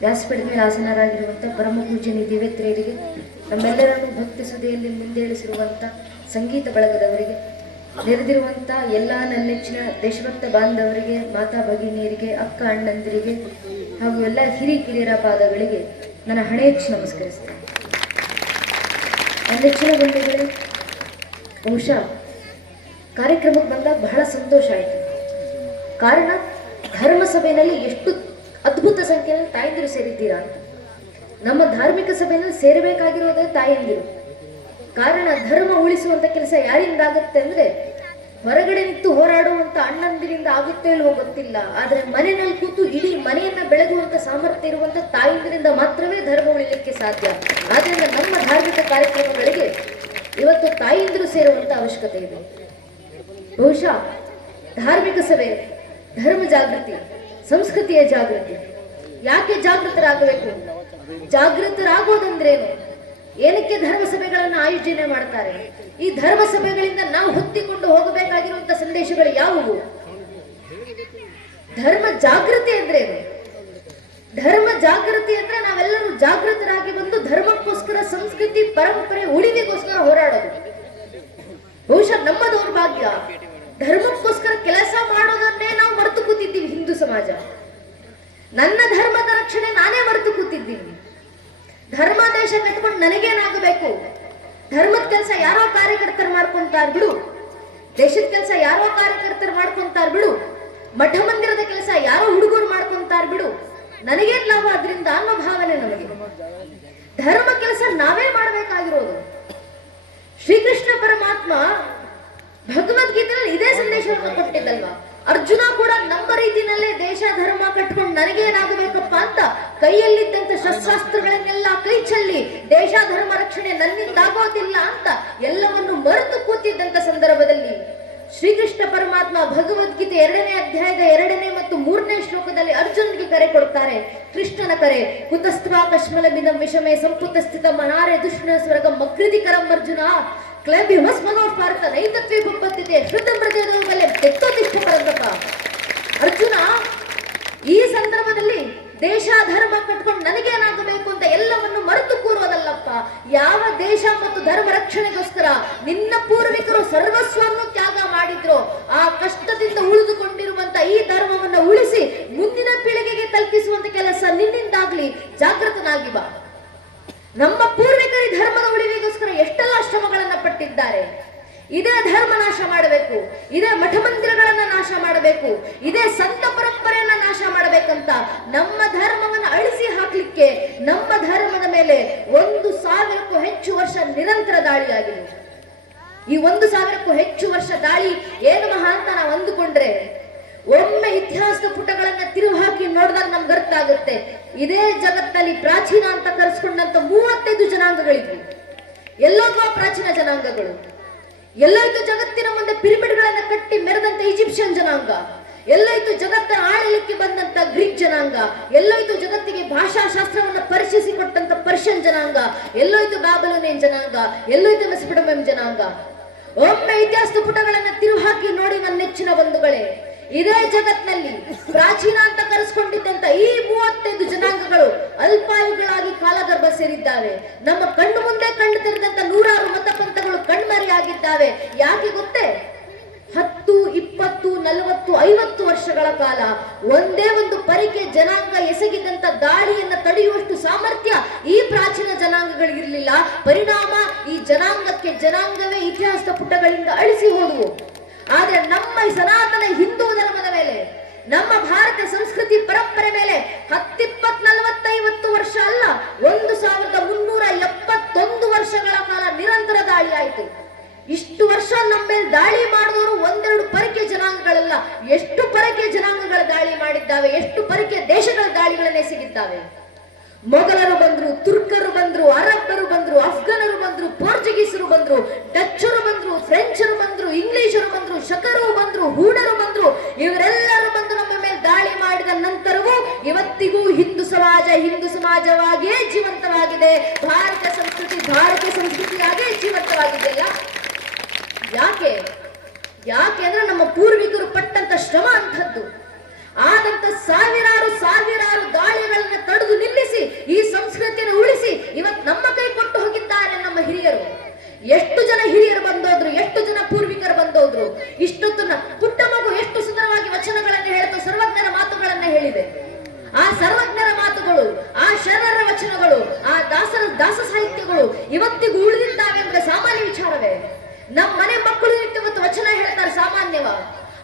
ವ್ಯಾಸಪೀಠದ ಆಸನರಾಗಿರುವಂಥ ಪರಮ ಪೂಜನಿ ದೇವೇತ್ರಿಯರಿಗೆ ನಮ್ಮೆಲ್ಲರನ್ನು ಭಕ್ತಿ ಸುದೆಯಲ್ಲಿ ಮುಂದೇಳಿಸಿರುವಂಥ ಸಂಗೀತ ಬಳಗದವರಿಗೆ, ನೆರೆದಿರುವಂಥ ಎಲ್ಲ ನನ್ನೆಚ್ಚಿನ ದೇಶಭಕ್ತ ಬಾಂಧವರಿಗೆ, ಮಾತಾ ಭಗಿನಿಯರಿಗೆ, ಅಕ್ಕ ಅಣ್ಣಂದಿರಿಗೆ ಹಾಗೂ ಎಲ್ಲ ಹಿರಿ ಕಿರಿಯರ ಪಾದಗಳಿಗೆ ನನ್ನ ಹಣೆ ಹೆಚ್ಚು ನಮಸ್ಕರಿಸ್ತೇನೆ. ನನ್ನೆಚ್ಚಿನ ಬಂಧುಗಳೇ, ಬಹುಶಃ ಕಾರ್ಯಕ್ರಮಕ್ಕೆ ಬಂದಾಗ ಬಹಳ ಸಂತೋಷ ಆಯಿತು. ಕಾರಣ ಧರ್ಮ ಸಭೆಯಲ್ಲಿ ಎಷ್ಟು ಅದ್ಭುತ ಸಂಖ್ಯೆಯಲ್ಲಿ ತಾಯಂದಿರು ಸೇರಿದ್ದೀರಾ ಅಂತ. ನಮ್ಮ ಧಾರ್ಮಿಕ ಸಭೆಯಲ್ಲಿ ಸೇರಬೇಕಾಗಿರೋದೇ ತಾಯಂದಿರು. ಕಾರಣ ಧರ್ಮ ಉಳಿಸುವಂತ ಕೆಲಸ ಯಾರಿಂದ ಆಗುತ್ತೆ ಅಂದ್ರೆ ಹೊರಗಡೆ ನಿಂತು ಹೋರಾಡುವಂತ ಅಣ್ಣಂದಿರಿಂದ ಆಗುತ್ತೆ ಇಲ್ವೋ ಗೊತ್ತಿಲ್ಲ. ಆದ್ರೆ ಮನೆಯಲ್ಲಿ ಕೂತು ಇಡೀ ಮನೆಯನ್ನ ಬೆಳಗುವಂತ ಸಾಮರ್ಥ್ಯ ಇರುವಂತ ತಾಯಂದಿರಿಂದ ಮಾತ್ರವೇ ಧರ್ಮ ಉಳಿಲಿಕ್ಕೆ ಸಾಧ್ಯ. ಆದ್ರಿಂದ ನಮ್ಮ ಧಾರ್ಮಿಕ ಕಾರ್ಯಕ್ರಮಗಳಿಗೆ ಇವತ್ತು ತಾಯಂದಿರು ಸೇರುವಂತ ಅವಶ್ಯಕತೆ ಇದೆ. ಬಹುಶಃ ಧಾರ್ಮಿಕ ಸಭೆ ಧರ್ಮ ಜಾಗೃತಿ ಸಂಸ್ಕೃತಿಯ ಜಾಗೃತಿ. ಯಾಕೆ ಜಾಗೃತರಾಗಬೇಕು? ಜಾಗೃತರಾಗೋದಂದ್ರೇನು? ಏನಕ್ಕೆ ಧರ್ಮ ಸಭೆಗಳನ್ನು ಆಯೋಜನೆ ಮಾಡ್ತಾರೆ? ಈ ಧರ್ಮ ಸಭೆಗಳಿಂದ ನಾವು ಹೊತ್ತಿಕೊಂಡು ಹೋಗಬೇಕಾಗಿರುವಂತ ಸಂದೇಶಗಳು ಯಾವುವು? ಧರ್ಮ ಜಾಗೃತಿ ಅಂದ್ರೇನು? ಧರ್ಮ ಜಾಗೃತಿ ಅಂದ್ರೆ ನಾವೆಲ್ಲರೂ ಜಾಗೃತರಾಗಿ ಬಂದು ಧರ್ಮಕ್ಕೋಸ್ಕರ ಸಂಸ್ಕೃತಿ, ಪರಂಪರೆ, ಉಳಿವಿಗೋಸ್ಕರ ಹೋರಾಡೋದು. ಬಹುಶಃ ನಮ್ಮ ದೌರ್ಭಾಗ್ಯ ಧರ್ಮಕ್ಕೋಸ್ಕರ ಕೆಲಸ ಮಾಡೋದನ್ನೇ ನಾವು ಮರೆತು ಕೂತಿದ್ದೀವಿ ಹಿಂದೂ ಸಮಾಜ ನನ್ನ ಧರ್ಮದ ರಕ್ಷಣೆ ನಾನೇ ಮರೆತು ಕೂತಿದ್ದೀನಿ. ಧರ್ಮ ದೇಶ ಕಟ್ಕೊಂಡು ನನಗೇನಾಗಬೇಕು? ಧರ್ಮದ ಕೆಲಸ ಯಾರೋ ಕಾರ್ಯಕರ್ತರು ಮಾಡ್ಕೊಂತಾರ್ ಬಿಡು. ದೇಶದ ಕೆಲಸ ಯಾರೋ ಕಾರ್ಯಕರ್ತರು ಮಾಡ್ಕೊಂತಾರ್ ಬಿಡು. ಮಠ ಮಂದಿರದ ಕೆಲಸ ಯಾರೋ ಹುಡುಗರು ಮಾಡ್ಕೊಂತಾರ ಬಿಡು. ನನಗೇನ್ ಲಾಭ ಅದರಿಂದ ಅನ್ನೋ ಭಾವನೆ ನನಗೆ ಧರ್ಮ ಕೆಲಸ ನಾವೇ ಮಾಡಬೇಕಾಗಿರೋದು. ಶ್ರೀಕೃಷ್ಣ ಪರಮಾತ್ಮ ಭಗವದ್ಗೀತೆಯಲ್ಲಿ ಇದೇ ಸಂದೇಶವನ್ನು ಕೊಟ್ಟಿದ್ದಲ್ವಾ? ಅರ್ಜುನ ರೀತಿನಲ್ಲೇ ದೇಶ ಧರ್ಮ ಕಟ್ಕೊಂಡು ನನಗೇನಾಗಬೇಕಪ್ಪ ಅಂತ ಕೈಯಲ್ಲಿದ್ದಂತ ಶಸ್ತ್ರಾಸ್ತ್ರಗಳನ್ನೆಲ್ಲ ಕೈ ಚೆಲ್ಲಿ ದೇಶ ಧರ್ಮ ರಕ್ಷಣೆ ನನ್ನಿಂದಾಗೋದಿಲ್ಲ ಅಂತ ಎಲ್ಲವನ್ನು ಮರೆತು ಕೂತಿದ್ದಂತ ಸಂದರ್ಭದಲ್ಲಿ ಶ್ರೀಕೃಷ್ಣ ಪರಮಾತ್ಮ ಭಗವದ್ಗೀತೆ ಎರಡನೇ ಅಧ್ಯಾಯದ ಎರಡನೇ ಮತ್ತು ಮೂರನೇ ಶ್ಲೋಕದಲ್ಲಿ ಅರ್ಜುನ್ಗೆ ಕರೆ ಕೊಡ್ತಾರೆ. ಕೃಷ್ಣನ ಕರೆ, ಕುತಸ್ತ್ವಾ ಕಶ್ಮಲ ಬಿದಂ ವಿಷಮೆ ಸಂಪುತ ಸ್ಥಿತ ಮನಾರೆ ದುಷ್ಣ ಸ್ವರ್ಗ ಮಕೃತಿ ಕರಂ ಅರ್ಜುನ ಹಿಮಸ್ಮನೋ ಪಾರ್ಥ ನೈತತ್ವೇ ಬುದ್ಧತೆ ಶುದ್ಧ ಮೃದಯದ ಮೇಲೆ ತೆತ್ತೋದಿಷ್ಟ ಪರಂತಪ. ಅರ್ಜುನ, ಈ ಸಂದರ್ಭದಲ್ಲಿ ದೇಶ ಧರ್ಮ ಕಟ್ಕೊಂಡು ನನಗೇನಾಗಬೇಕು ಅಂತ ಎಲ್ಲವನ್ನು ಮರೆತು ಕೂರುವುದಲ್ಲಪ್ಪ ಯಾವ ದೇಶ ಮತ್ತು ಧರ್ಮ ರಕ್ಷಣೆಗೋಸ್ಕರ ನಿನ್ನ ಪೂರ್ವಿಕರು ಸರ್ವಸ್ವವನ್ನು ತ್ಯಾಗ ಮಾಡಿದ್ರು. ಆ ಕಷ್ಟದಿಂದ ಉಳಿದುಕೊಂಡಿರುವಂತ ಈ ಧರ್ಮವನ್ನು ಉಳಿಸಿ ಮುಂದಿನ ಪೀಳಿಗೆಗೆ ತಲುಪಿಸುವಂತ ಕೆಲಸ ನಿನ್ನಿಂದಾಗ್ಲಿ ಜಾಗೃತನಾಗಿ ಬಾ. ನಮ್ಮ ಪೂರ್ವಿಕರಿ ಧರ್ಮದ ಉಳಿವಿಗೋಸ್ಕರ ಎಷ್ಟೆಲ್ಲ ಶ್ರಮಗಳನ್ನ ಪಟ್ಟಿದ್ದಾರೆ. ಇದೇ ಧರ್ಮ ನಾಶ ಮಾಡಬೇಕು. ಇದೇ ಮಠ ಮಂದಿರಗಳನ್ನ ನಾಶ ಮಾಡಬೇಕು. ಇದೇ ಸಂತ ಪರಂಪರೆಯನ್ನ ನಾಶ ಮಾಡಬೇಕಂತ ನಮ್ಮ ಧರ್ಮವನ್ನು ಅಳಿಸಿ ಹಾಕ್ಲಿಕ್ಕೆ ನಮ್ಮ ಧರ್ಮದ ಮೇಲೆ ಒಂದು ಸಾವಿರಕ್ಕೂ ಹೆಚ್ಚು ವರ್ಷ ನಿರಂತರ ದಾಳಿಯಾಗಿದೆ ಈ ಒಂದು ಸಾವಿರಕ್ಕೂ ಹೆಚ್ಚು ವರ್ಷ ದಾಳಿ ಏನು ಮಹಾ ಅಂತ ನಾವು ಅಂದುಕೊಂಡ್ರೆ ಒಮ್ಮೆ ಇತಿಹಾಸದ ಪುಟಗಳನ್ನ ತಿರುವು ಹಾಕಿ ನೋಡಿದಾಗ ನಮ್ಗೆ ಅರ್ಥ ಆಗುತ್ತೆ. ಇದೇ ಜಗತ್ತಲ್ಲಿ ಪ್ರಾಚೀನ ಅಂತ ಕರೆಸ್ಕೊಂಡಂತ ಮೂವತ್ತೈದು ಜನಾಂಗಗಳಿದ್ವು. ಎಲ್ಲೋದ್ವಾ ಪ್ರಾಚೀನ ಜನಾಂಗಗಳು. ಎಲ್ಲೋಯ್ತು ಜಗತ್ತಿನ ಮುಂದೆ ಪಿರಿಮಿಡ್ಗಳನ್ನ ಕಟ್ಟಿ ಮೆರೆದಂತ ಈಜಿಪ್ಷಿಯನ್ ಜನಾಂಗ. ಎಲ್ಲಾಯ್ತು ಜಗತ್ತನ್ನ ಆಳಲಿಕ್ಕೆ ಬಂದಂತ ಗ್ರೀಕ್ ಜನಾಂಗ. ಎಲ್ಲಾಯ್ತು ಜಗತ್ತಿಗೆ ಭಾಷಾಶಾಸ್ತ್ರವನ್ನ ಪರಿಚಯಿಸಿ ಕೊಟ್ಟಂತ ಪರ್ಷಿಯನ್ ಜನಾಂಗ. ಎಲ್ಲೋಯ್ತು ಬಾಬಲೋನಿಯನ್ ಜನಾಂಗ. ಎಲ್ಲೋಯ್ತು ಮೆಸಿಪಿಡಮ್ ಜನಾಂಗ. ಒಮ್ಮೆ ಇತಿಹಾಸದ ಪುಟಗಳನ್ನ ತಿರುಹಾಕಿ ನೋಡಿ ನನ್ನ ನೆಚ್ಚಿನ ಬಂಧುಗಳೇ. ಇದೇ ಜಗತ್ನಲ್ಲಿ ಪ್ರಾಚೀನ ಅಂತ ಕರೆಸ್ಕೊಂಡಿದ್ದಂತ ಈ ಮೂವತ್ತೈದು ಜನಾಂಗಗಳು ಅಲ್ಪಾಯುಗಳಾಗಿ ಕಾಲಗರ್ಭ ಸೇರಿದ್ದಾವೆ ನಮ್ಮ ಕಣ್ಣು ಮುಂದೆ ಕಂಡು ತೆರೆದಂತ ನೂರಾರು ಮತಪಂಥಗಳು ಕಣ್ಮರೆಯಾಗಿದ್ದಾವೆ ಯಾಕೆ ಗೊತ್ತೇ? ಹತ್ತು, ಇಪ್ಪತ್ತು, ನಲವತ್ತು, ಐವತ್ತು ವರ್ಷಗಳ ಕಾಲ ಒಂದೇ ಒಂದು ಪರಿಕೆ ಜನಾಂಗ ಎಸಗಿದಂತ ದಾಳಿಯನ್ನ ತಡೆಯುವಷ್ಟು ಸಾಮರ್ಥ್ಯ ಈ ಪ್ರಾಚೀನ ಜನಾಂಗಗಳಿಗಿರಲಿಲ್ಲ ಪರಿಣಾಮ ಈ ಜನಾಂಗಕ್ಕೆ ಜನಾಂಗವೇ ಇತಿಹಾಸದ ಪುಟಗಳಿಂದ ಅಳಿಸಿ ಹೋದವು. ಆದ್ರೆ ನಮ್ಮ ಸನಾತನ ಹಿಂದೂ ಧರ್ಮದ ಮೇಲೆ ನಮ್ಮ ಭಾರತ ಸಂಸ್ಕೃತಿ ಯಾಕೆ? ಯಾಕೆ ಅಂದ್ರೆ ನಮ್ಮ ಪೂರ್ವಿಕರು ಪಟ್ಟಂತ ಶ್ರಮ ಅಂಥದ್ದು. ಆದಂತ ಸಾವಿರಾರು ಸಾವಿರಾರು ದಾಳಿಗಳನ್ನು ತಡೆದು ನಿಲ್ಲಿಸಿ, ಈ ಸಂಸ್ಕೃತಿಯನ್ನು ಉಳಿಸಿ ಇವತ್ತು ನಮ್ಮ ಕೈ ಕೊಟ್ಟು ಹೋಗಿದ್ದಾರೆ ನಮ್ಮ ಹಿರಿಯರು. ಎಷ್ಟು ಜನ ಹಿರಿಯರು ಬಂದೋದ್ರು, ಎಷ್ಟು ಜನ ಪೂರ್ವಿಕರು ಬಂದೋದ್ರು, ಇಷ್ಟೊತ್ತು ಪುಟ್ಟ ಮಗು ಎಷ್ಟು ಸುಂದರವಾಗಿ ವಚನಗಳನ್ನು ಹೇಳ್ತು ಸರ್ವಜ್ಞರ ಮಾತುಗಳನ್ನ ಹೇಳಿದೆ. ಆ ಸರ್ವಜ್ಞರ ಮಾತುಗಳು, ಆ ಶರಣರ ವಚನಗಳು, ಆ ದಾಸರ ದಾಸ ಸಾಹಿತ್ಯಗಳು ಇವತ್ತಿಗೂ ಉಳಿದಿದ್ದಾವೆ ಅಂದ್ರೆ ಸಾಮಾನ್ಯ ವಿಚಾರವೇ. ನಮ್ಮ ಮನೆ ಮಕ್ಕಳು ಇವತ್ತು ವಚನ ಹೇಳ್ತಾರೆ ಸಾಮಾನ್ಯವ.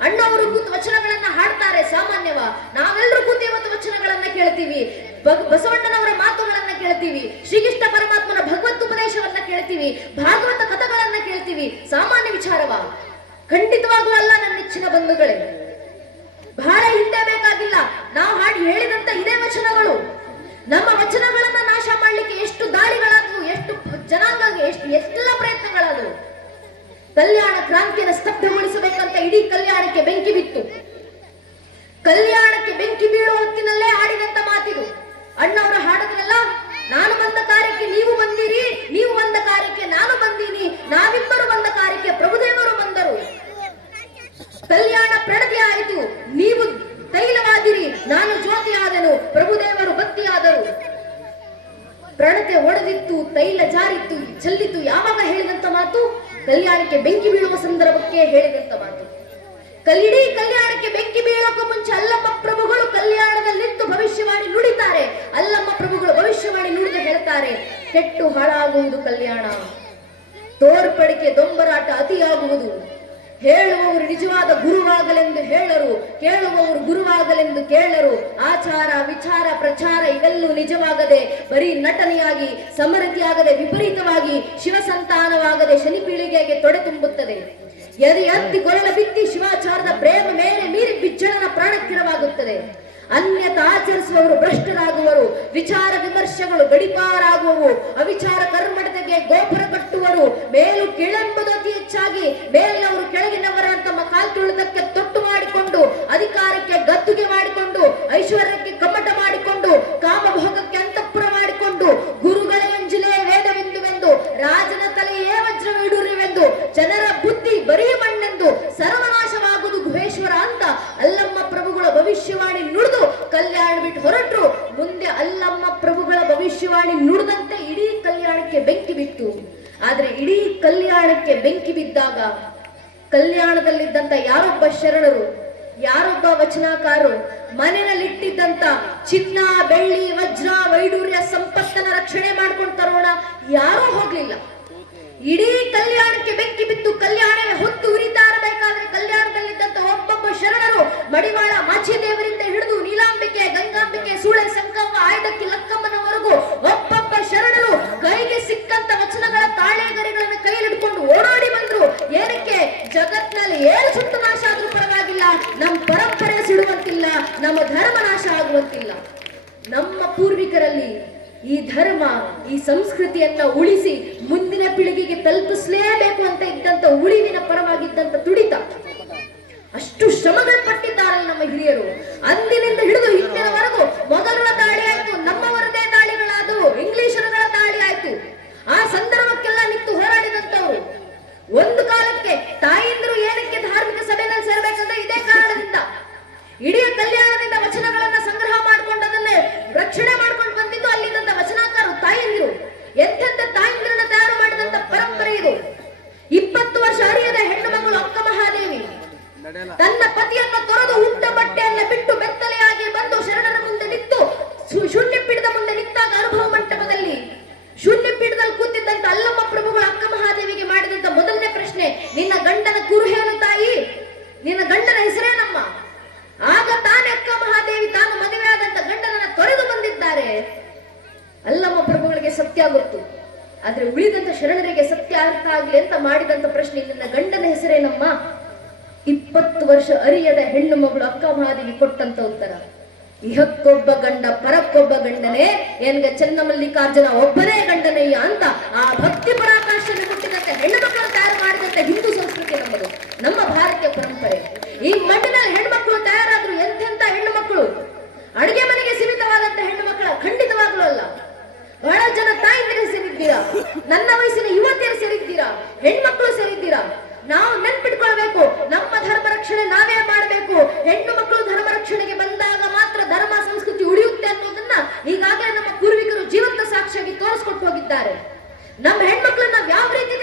ಅಣ್ಣವರು ಕೂತು ವಚನಗಳನ್ನ ಹಾಡ್ತಾರೆ ಸಾಮಾನ್ಯವ. ನಾವೆಲ್ಲರೂ ಕೂತು ಇವತ್ತು ವಚನಗಳನ್ನ ಕೇಳ್ತೀವಿ. ಬಸವಣ್ಣನವರ ಮಾತುಗಳನ್ನ ಕೇಳ್ತೀವಿ. ಶ್ರೀಕೃಷ್ಣ ಪರಮಾತ್ಮನ ಭಗವತ್ ಉಪದೇಶವನ್ನ ಕೇಳ್ತೀವಿ. ಭಾಗವತ ಕಥೆಗಳನ್ನ ಕೇಳ್ತೀವಿ. ಸಾಮಾನ್ಯ ವಿಚಾರವ. ಖಂಡಿತವಾಗೂ ಅಲ್ಲ ನನ್ನ ನೆಚ್ಚಿನ ಬಂಧುಗಳೇ. ಬಹಳ ಹಿಂದೆ ಬೇಕಾಗಿಲ್ಲ. ನಾವು ಹಾಡಿ ಹೇಳಿದಂತ ಇದೇ ವಚನಗಳು. ನಮ್ಮ ವಚನಗಳನ್ನ ನಾಶ ಮಾಡ್ಲಿಕ್ಕೆ ಎಷ್ಟು ದಾಳಿಗಳಾದವು ಎಷ್ಟು ಜನಾಂಗ ಎಷ್ಟು ಎಷ್ಟೆಲ್ಲ ಪ್ರಯತ್ನಗಳಾದವು. ಕಲ್ಯಾಣ ಕ್ರಾಂತಿಯನ್ನು ಸ್ತಬ್ಧಗೊಳಿಸಬೇಕಂತ ಇಡೀ ಕಲ್ಯಾಣಕ್ಕೆ ಬೆಂಕಿ ಬಿತ್ತು. ಕಲ್ಯಾಣಕ್ಕೆ ಬೆಂಕಿ ಬೀಳುವ ಹೊತ್ತಿನಲ್ಲೇ ಆಡಿದಂತ ಮಾತಿದು. ಅಣ್ಣವರ ಹಾಡದ್ರಲ್ಲ, ನಾನು ಬಂದ ಕಾರ್ಯಕ್ಕೆ ನೀವು ಬಂದಿರಿ, ನೀವು ಬಂದ ಕಾರ್ಯಕ್ಕೆ ನಾನು ಬಂದೀನಿ, ನಾವಿಬ್ಬರು ಬಂದ ಕಾರ್ಯಕ್ಕೆ ಪ್ರಭುದೇವರು ಬಂದರು. ಕಲ್ಯಾಣ ಪ್ರಣತಿ ಆಯಿತು ನೀವು ತೈಲವಾದಿರಿ ನಾನು ಜ್ಯೋತಿಯಾದನು ಪ್ರಭುದೇವರು ಬತ್ತಿಯಾದರು ಪ್ರಣತೆ ಒಡೆದಿತ್ತು ತೈಲ ಜಾರಿತ್ತು ಚೆಲ್ಲಿತ್ತು ಯಾವಾಗ ಹೇಳಿದಂತ ಮಾತು ಕಲ್ಯಾಣಕ್ಕೆ ಬೆಂಕಿ ಬೀಳುವ ಸಂದರ್ಭಕ್ಕೆ ಹೇಳಿದಂತ ಮಾತು. ಕಲ್ಲಿಡೀ ಕಲ್ಯಾಣಕ್ಕೆ ಬೆಂಕಿ ಬೀಳೋಕ್ಕೂ ಮುಂಚೆ ಅಲ್ಲಮ್ಮ ಪ್ರಭುಗಳು ಕಲ್ಯಾಣದಲ್ಲಿತ್ತು ಭವಿಷ್ಯವಾಣಿ ನುಡಿತಾರೆ. ಅಲ್ಲಮ್ಮ ಪ್ರಭುಗಳು ಭವಿಷ್ಯವಾಣಿ ನುಡಿದು ಹೇಳ್ತಾರೆ, ಕೆಟ್ಟು ಹಾಳಾಗುವುದು ಕಲ್ಯಾಣ. ತೋರ್ಪಡಿಕೆ ದೊಂಬರಾಟ ಅತಿಯಾಗುವುದು. ಹೇಳುವವರು ನಿಜವಾದ ಗುರುವಾಗಲೆಂದು ಹೇಳರು, ಕೇಳುವವರು ಗುರುವಾಗಲೆಂದು ಕೇಳರು. ಆಚಾರ, ವಿಚಾರ, ಪ್ರಚಾರ ಇವೆಲ್ಲೂ ನಿಜವಾಗದೆ, ಬರೀ ನಟನೆಯಾಗಿ ಸಮೃದ್ಧಿಯಾಗದೆ ವಿಪರೀತವಾಗಿ ಶಿವಸಂತಾನವಾಗದೆ ಶನಿ ಪೀಳಿಗೆಗೆ ತೊಡೆ ತುಂಬುತ್ತದೆ. ಎದಿ ಅತ್ತಿ ಕೊರಳ ಬಿತ್ತಿ ಶಿವಾಚಾರದ ಪ್ರೇಮ ಮೇಲೆ ಮೀರಿ ಬಿಜ್ಜಳನ ಪ್ರಾಣಕ್ಕಿರವಾಗುತ್ತದೆ ಅನ್ಯತ ಆಚರಿಸುವವರು ಭ್ರಷ್ಟರಾಗುವರು, ವಿಚಾರ ವಿಮರ್ಶೆಗಳು ಗಡಿಪಾರಾಗುವವು, ಅವಿಚಾರ ಕರ್ಮಡತೆಗೆ ಗೋಪುರ ಕಟ್ಟುವರು, ಮೇಲು ಕೆಳೆಂಬುದು ಅತಿ ಹೆಚ್ಚಾಗಿ, ಮೇಲಿನವರು ಕೆಳಗಿನವರ ತಮ್ಮ ಕಾಲ್ ಬಿಟ್ಟು ಹೊರಟ್ರು. ಮುಂದೆ ಅಲ್ಲಮ್ಮ ಪ್ರಭುಗಳ ಭವಿಷ್ಯವಾಣಿ ನುಡಿದಂತೆ ಇಡೀ ಕಲ್ಯಾಣಕ್ಕೆ ಬೆಂಕಿ ಬಿತ್ತು. ಆದ್ರೆ ಇಡೀ ಕಲ್ಯಾಣಕ್ಕೆ ಬೆಂಕಿ ಬಿದ್ದಾಗ ಕಲ್ಯಾಣದಲ್ಲಿದ್ದಂತ ಯಾರೊಬ್ಬ ಶರಣರು, ಯಾರೊಬ್ಬ ವಚನಾಕಾರರು, ಮನೆಯಲ್ಲಿಟ್ಟಿದ್ದಂತ ಚಿನ್ನ, ಬೆಳ್ಳಿ, ವಜ್ರ, ವೈಡೂರ್ಯ ಸಂಪತ್ತನ ರಕ್ಷಣೆ ಮಾಡ್ಕೊಂಡು ತರೋಣ ಯಾರೂ ಹೋಗ್ಲಿಲ್ಲ. ಇಡೀ ಕಲ್ಯಾಣಕ್ಕೆ ಬೆಂಕಿ ಬಿತ್ತು ಕಲ್ಯಾಣವೇ ಹೊತ್ತು ಉರಿತಾ ಇರಬೇಕಾದ್ರೆ ಕಲ್ಯಾಣದಲ್ಲಿದ್ದಂತ ಒಬ್ಬೊಬ್ಬ ಶರಣರು ಮಡಿವಾಳ ಮಾಚಿದೇವರಿಂದ ಹಿಡಿದು ಸಂಕಮ್ಮ ಆಯ್ದಕ್ಕಿ ಲಕ್ಕಮ್ಮನವರೆಗೂ ಒಬ್ಬೊಬ್ಬ ಶರಣರು ಕೈಗೆ ಸಿಕ್ಕಂತ ವಚನಗಳ ತಾಳೆಗರಿಗಳನ್ನು ಕೈಲಿಡ್ಕೊಂಡು ಓಡಾಡಿ ಬಂದ್ರು. ಏನಕ್ಕೆ? ಜಗತ್ನಲ್ಲಿ ಏನು ಸುಟ್ಟು ನಾಶ ಆದ್ರೂ ಪರವಾಗಿಲ್ಲ. ನಮ್ಮ ಪರಂಪರೆ ಸಿಡುವಂತಿಲ್ಲ, ನಮ್ಮ ಧರ್ಮ ನಾಶ ಆಗುವಂತಿಲ್ಲ. ನಮ್ಮ ಪೂರ್ವಿಕರಲ್ಲಿ ಈ ಧರ್ಮ, ಈ ಸಂಸ್ಕೃತಿಯನ್ನ ಉಳಿಸಿ ಮುಂದಿನ ಪೀಳಿಗೆಗೆ ತಲುಪಿಸಲೇಬೇಕು ಅಂತ ಇದ್ದಂತ ಉಳಿವಿನ ಪರವಾಗಿದ್ದಂತ ತುಡಿತ. ಅಷ್ಟು ಶ್ರಮಗಳು ಪಟ್ಟಿದ್ದಾರೆ ನಮ್ಮ ಹಿರಿಯರು. ಅಂದಿನಿಂದ ಹಿಡಿದು ಹಿಂದಿನವರೆಗೂ ಮೊದಲ ದಾಳಿ ಆಯ್ತು ನಮ್ಮವರದೇ ದಾಳಿಗಳಾದವು ಇಂಗ್ಲಿಷರುಗಳ ದಾಳಿ ಆಯ್ತು ಆ ಸಂದರ್ಭಕ್ಕೆಲ್ಲ ನಿಂತು ಹೋರಾಡಿದಂತವರು ಒಂದು ಕಾಲಕ್ಕೆ ತಾಯಿಂದ್ರು ಏನಕ್ಕೆ ಧಾರ್ಮಿಕ ಸಭೆನಲ್ಲಿ ಸೇರ್ಬೇಕಂದ್ರೆ ಇದೇ ಕಾರಣದಿಂದ ಇಡೀ ಕಲ್ಯಾಣದಿಂದ ವಚನಗಳನ್ನ ಸಂಗ್ರಹ ಮಾಡ್ಕೊಂಡದನ್ನೇ ರಕ್ಷಣೆ ಮಾಡ್ಕೊಂಡು ಬಂದಿದ್ದು ಅಲ್ಲಿದ್ದಂತ ವಚನಕಾರರು ತಾಯಂದಿರು ಎಂತೆಂತ ತಾಯಂದಿರನ್ನ ತಯಾರು ಮಾಡಿದಂತ ಪರಂಪರೆ ಇದು ಇಪ್ಪತ್ತು ವರ್ಷ ಹರಿಯದ ಹೆಣ್ಣು ಮಗಳು ಅಕ್ಕ ಮಹಾದೇವಿ ತನ್ನ ಪತಿಯನ್ನು ತೊರೆದು ಉಟ್ಟ ಬಟ್ಟೆಯನ್ನ ಬಿಟ್ಟು ಬೆತ್ತಲೆಯಾಗಿ ಬಂದು ಶರಣರ ಮುಂದೆ ನಿಂತು ಶು- ಶೂನ್ಯ ಪೀಠದ ಮುಂದೆ ನಿಂತಾಗ ಅನುಭವ ಮಂಟಪದಲ್ಲಿ ಶೂನ್ಯ ಪೀಠದಲ್ಲಿ ಕೂತಿದ್ದಂತ ಅಲ್ಲಮ್ಮ ಪ್ರಭುಗಳು ಅಕ್ಕ ಮಹಾದೇವಿಗೆ ಮಾಡಿದಂತ ಮೊದಲನೇ ಪ್ರಶ್ನೆ ನಿನ್ನ ಗಂಡನ ಕುರುಹೇನು ತಾಯಿ ನಿನ್ನ ಗಂಡನ ಹೆಸರೇನಮ್ಮ ಆಗ ತಾನೇ ಅಕ್ಕ ಮಹಾದೇವಿ ತಾನು ಮದುವೆಯಾದಂತ ಗಂಡನನ್ನ ತೊರೆದು ಬಂದಿದ್ದಾರೆ ಅಲ್ಲಮ್ಮ ಪ್ರಭುಗಳಿಗೆ ಸತ್ಯ ಗೊತ್ತು ಆದ್ರೆ ಉಳಿದಂತ ಶರಣರಿಗೆ ಸತ್ಯ ಅರ್ಥ ಆಗ್ಲಿ ಅಂತ ಮಾಡಿದಂತ ಪ್ರಶ್ನೆ ನಿನ್ನ ಗಂಡನ ಹೆಸರೇನಮ್ಮ ಇಪ್ಪತ್ತು ವರ್ಷ ಅರಿಯದ ಹೆಣ್ಣು ಮಗಳು ಅಕ್ಕ ಮಹಾದೇವಿ ಕೊಟ್ಟಂತ ಉತ್ತರ. ಇಹಕ್ಕೊಬ್ಬ ಗಂಡ, ಪರಕ್ಕೊಬ್ಬ ಗಂಡನೇ, ಎನ್ಗ ಚನ್ನಮಲ್ಲಿಕಾರ್ಜುನ ಒಬ್ಬನೇ ಗಂಡನಯ್ಯ ಅಂತ ಆ ಭಕ್ತಿ ಪರಾಕಾಶನ ಹುಟ್ಟಿದಂತ ಹೆಣ್ಣು ಮಕ್ಕಳು ತಯಾರು ಮಾಡಿದಂತ ಹಿಂದೂ ಸಂಸ್ಕೃತಿ ನಮ್ಮದು. ನಮ್ಮ ಭಾರತೀಯ ಪರಂಪರೆ. ಈ ಮಣ್ಣಿನಲ್ಲಿ ಹೆಣ್ಮಕ್ಳು ತಯಾರಾದ್ರು ಎಂತೆಂತ ಹೆಣ್ಣು ಮಕ್ಕಳು? ಅಡುಗೆ ಮನೆಗೆ ಸೀಮಿತವಾದಂತ ಹೆಣ್ಣು ಮಕ್ಕಳ ಖಂಡಿತವಾಗ್ಲೂ ಅಲ್ಲ. ಬಹಳ ಜನ ತಾಯಂದಿರು ಸೇರಿದ್ದೀರಾ? ನನ್ನ ವಯಸ್ಸಿನ ಯುವತಿಯರು ಸೇರಿದ್ದೀರಾ? ಹೆಣ್ಮಕ್ಳು ಸೇರಿದ್ದೀರಾ? ನಾವು ನೆನ್ಪಿಟ್ಕೊಳ್ಬೇಕು. ನಮ್ಮ ಧರ್ಮ ರಕ್ಷಣೆ ನಾವೇ ಮಾಡಬೇಕು. ಹೆಣ್ಣು ಮಕ್ಕಳು ಧರ್ಮ ರಕ್ಷಣೆಗೆ ಬಂದಾಗ ಮಾತ್ರ ಧರ್ಮ ಸಂಸ್ಕೃತಿ ಉಳಿಯುತ್ತೆ ಅನ್ನೋದನ್ನ ಈಗಾಗಲೇ ನಮ್ಮ ಪೂರ್ವಿಕರು ಜೀವಂತ ಸಾಕ್ಷಿಯಾಗಿ ತೋರಿಸ್ಕೊಟ್ಟು ಹೋಗಿದ್ದಾರೆ. ನಮ್ಮ ಹೆಣ್ಮಕ್ಳನ್ನ ಯಾವ ರೀತಿ